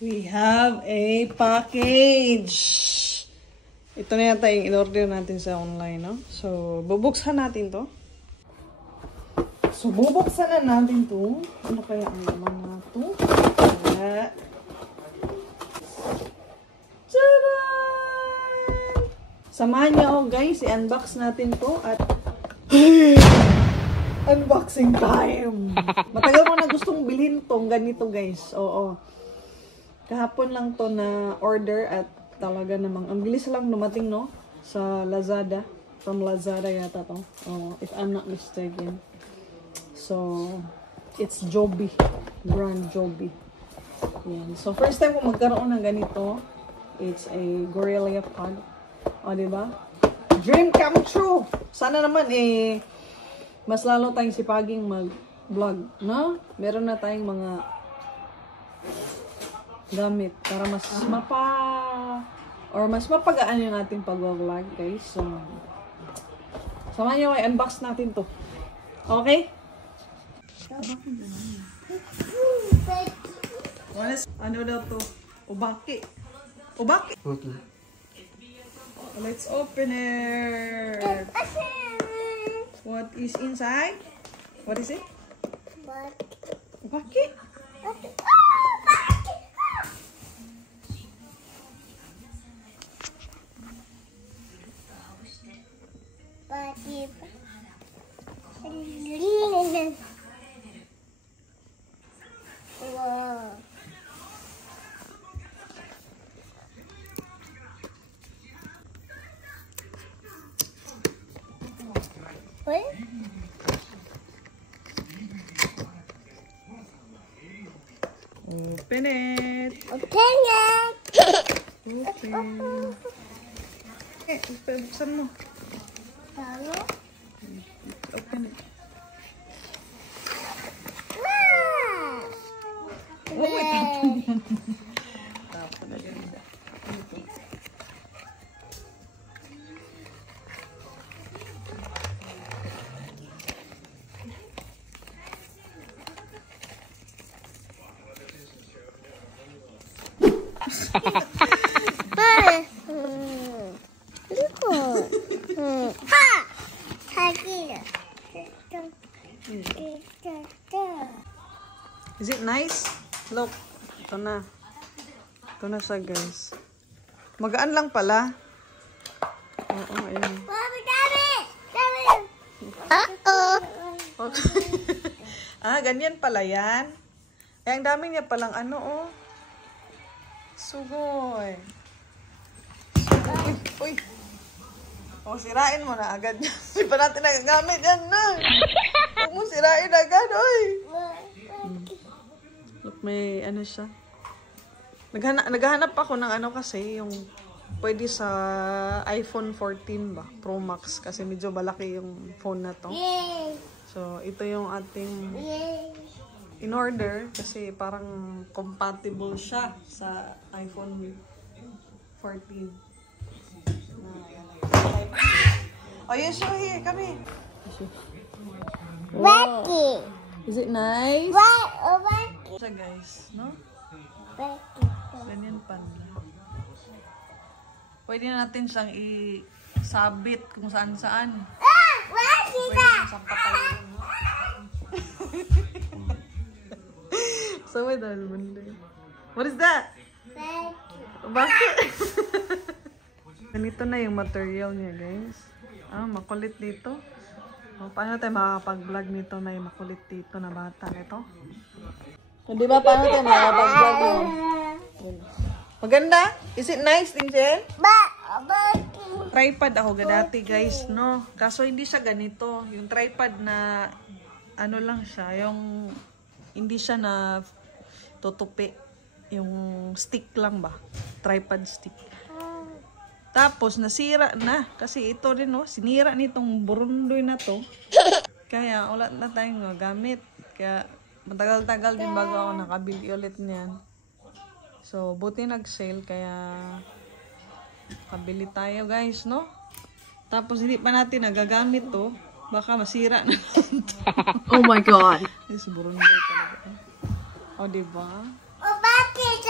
We have a package. Ito na yata yung in-order natin sa online, no? So, bubuksan natin to. So, bubuksan na natin to. Ano kaya ang laman na to? Kaya... Tadaan! Samahan niyo ako, guys. I-unbox natin to at... Unboxing time! Matagal mo na gustong bilhin tong ganito, guys. Oo. Kahapon lang to na order at talaga namang ang bilis lang dumating, no? Sa Lazada. From Lazada yata to. Oh, if I'm not mistaken. So, it's Joby. Brand Joby. Yan. So, first time ko magkaroon ng ganito, it's a Gorilla Pod. O, diba? Dream come true! Sana naman, mas lalo tayong sipaging mag-vlog, no? Meron na tayong mga gamit para mas mas mapagaan yung ating pag-vlog, guys. So, samahan niyo ay unbox natin to. Okay? Ano daw to? Ubaki. Ubaki? Okay. Let's open it. What is inside? What is it? Ubaki. Wow. What? Open it. Open it. Open. Buksan mo. Hello? Open it. Wow. Oh, wait. Tapos na ganda. Is it nice? Look, ito na. Ito na siya, guys. Magaan lang pala. Oo, ayun. Ah, ganyan pala yan. Ay, ang dami niya palang ano, oh. Sugoy. Uy, uy. O, sirain mo na agad. Hindi pa natin nagagamit yan na. Huwag mo sirain agad, oy. Look, may ano siya. Naghahanap ako ng ano kasi, yung pwede sa iPhone 14 ba? Pro Max. Kasi medyo malaki yung phone na to. So, ito yung ating in-order kasi parang compatible siya sa iPhone 14. Oh, you show here. Come here. Wow. Is it nice? Wow. Siya, guys, no? Ganyan pala. Pwede natin siyang isabit kung saan-saan. Pwede siyang patayin, no? So, wait a minute. What is that? Bakit? Ganito na yung material niya, guys. Ah, makulit dito. Oh, paano tayo makakapag-vlog nito na yung makulit dito na bata nito? So, di ba paano tayo makakapag-vlog nito? Maganda? Is it nice, Tinsen? Tripod ako dati, guys, no? Kaso hindi siya ganito. Yung tripod na, ano lang siya, yung hindi siya na tutupi. Yung stick lang ba? Tripod stick. Tapos, nasira na. Kasi ito rin, no? Sinira nitong burundoy na to. Kaya, wala na tayong gamit. Kaya, matagal-tagal din bago ako nakabili ulit niyan. So, buti nag-sale. Kaya, kabili tayo, guys, no? Tapos, hindi pa natin nagagamit to. Baka masira na. Oh my God. Is burundoy talaga. O, diba? Bakit?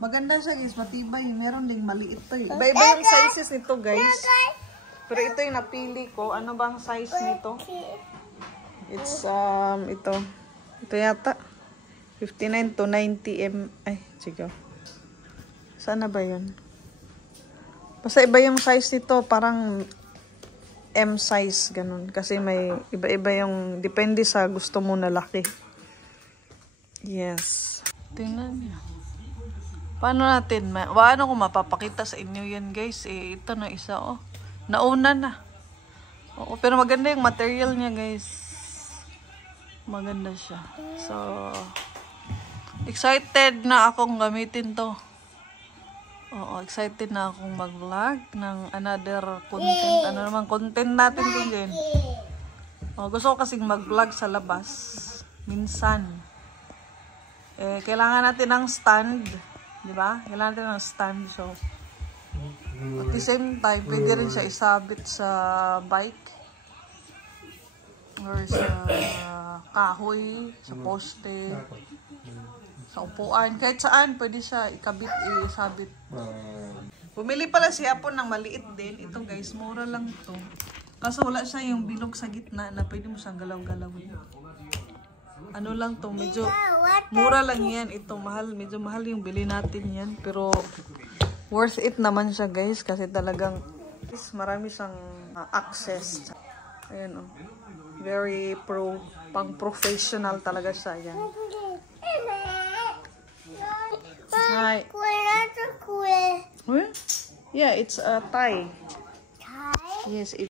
Maganda siya guys, matibay. Meron ding maliit to. Iba-iba yung sizes nito guys. Pero ito yung napili ko. Ano bang size nito? It's, ito. Ito yata. 59 to 90 Ay, sige. Sana ba yun? Basta iba yung size nito. Parang M size, ganun. Kasi may iba-iba yung, depende sa gusto mo na laki. Yes. Tingnan niyo. Paano natin, paano ko mapapakita sa inyo yan guys? Ito na isa, oh. Nauna na. Oo, pero maganda yung material niya guys. Maganda siya. So, excited na akong gamitin to. Oo, excited na akong mag-vlog ng another content. Ano naman content natin din. Gusto ko kasing mag-vlog sa labas. Minsan. Kailangan natin ng stand. Diba? Kailangan natin ng stand. So, at the same time, pwede rin siya isabit sa bike. Or sa kahoy, sa poste, sa upuan. Kahit saan, pwede siya ikabit, isabit. Bumili pala si Apon ng maliit din. Ito guys, mura lang to. Kaso wala siya yung bilog sa gitna na pwede mo siyang galaw-galawin. Ano lang to, medyo mura lang yan. Ito, mahal, medyo mahal yung bili natin yan. Pero worth it naman siya guys kasi talagang marami siyang access. Ayan oh. Very pang professional talaga siya. Yan. Hi. Yeah, it's a Thai. Thai? Yes,